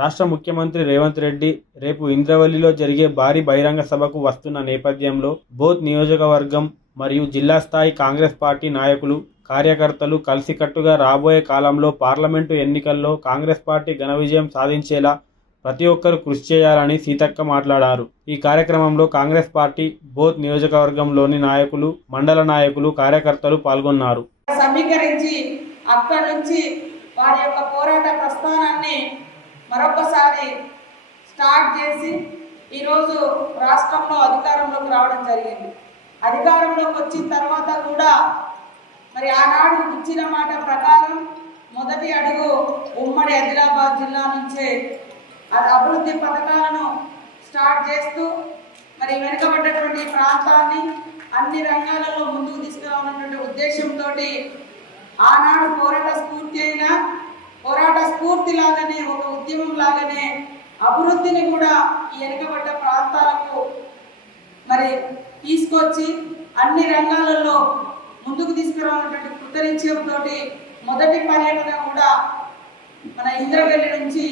రాష్ట్ర ముఖ్యమంత్రి రేవంత్ రెడ్డి రేపు ఇంద్రవల్లిలో జరిగే భారీ బహిరంగ సభకు వస్తున్న నేపథ్యంలో బోత్ నియోజకవర్గం మరియు జిల్లా స్థాయి కాంగ్రెస్ పార్టీ నాయకులు, కార్యకర్తలు కలిసికట్టుగా రాబోయే కాలంలో పార్లమెంటు ఎన్నికల్లో కాంగ్రెస్ పార్టీ ఘన విజయం సాధించేలా ప్రతి ఒక్కరూ కృషి చేయాలని సీతక్క మాట్లాడారు. ఈ కార్యక్రమంలో కాంగ్రెస్ పార్టీ బోత్ నియోజకవర్గంలోని నాయకులు, మండల నాయకులు, కార్యకర్తలు పాల్గొన్నారు. సమీకరించి అక్కడి నుంచి వారి యొక్క పోరాట ప్రస్థానాన్ని మరొకసారి స్టార్ట్ చేసి ఈరోజు రాష్ట్రంలో అధికారంలోకి రావడం జరిగింది. అధికారంలోకి వచ్చిన తర్వాత కూడా మరి ఆనాడు ఇచ్చిన మాట ప్రకారం మొదటి అడుగు ఉమ్మడి ఆదిలాబాద్ జిల్లా నుంచే అభివృద్ధి పథకాలను స్టార్ట్ చేస్తూ మరి వెనుకబడ్డటువంటి ప్రాంతాన్ని అన్ని రంగాలలో ముందుకు తీసుకురావాలన్నటువంటి ఉద్దేశంతో ఆనాడు పోరాట స్ఫూర్తి లాగానే ఒక ఉద్యమం లాగానే అభివృద్ధిని కూడా ఈ వెనుకబడ్డ ప్రాంతాలకు మరి తీసుకొచ్చి అన్ని రంగాలలో ముందుకు తీసుకురావాలన్నటువంటి కృతనిశ్చయంతో మొదటి పర్యటన కూడా మన ఇంద్రవెల్లి నుంచి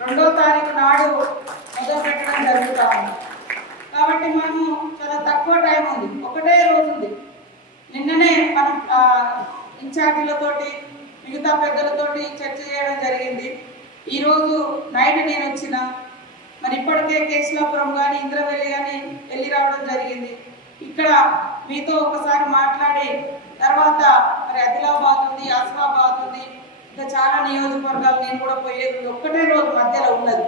2వ తారీఖు నాడు మొదలు పెట్టడం జరుగుతూ ఉంది. కాబట్టి మనము చాలా తక్కువ టైం ఉంది, ఒకటే రోజు ఉంది. నిన్ననే మనం ఇన్ఛార్జీలతోటి మిగతా పెద్దలతోటి చర్చ చేయడం జరిగింది. ఈరోజు నైట్ నేను వచ్చిన మరి ఇప్పటికే కేశలాపురం కానీ ఇంద్రవెల్లి కానీ వెళ్ళి రావడం జరిగింది. ఇక్కడ మీతో ఒకసారి మాట్లాడి తర్వాత మరి ఆదిలాబాద్ ఉంది, ఆసిఫాబాద్ ఉంది, ఇంకా చాలా నియోజకవర్గాలు నేను కూడా పోయేది ఒక్కటే రోజు మధ్యలో ఉన్నది.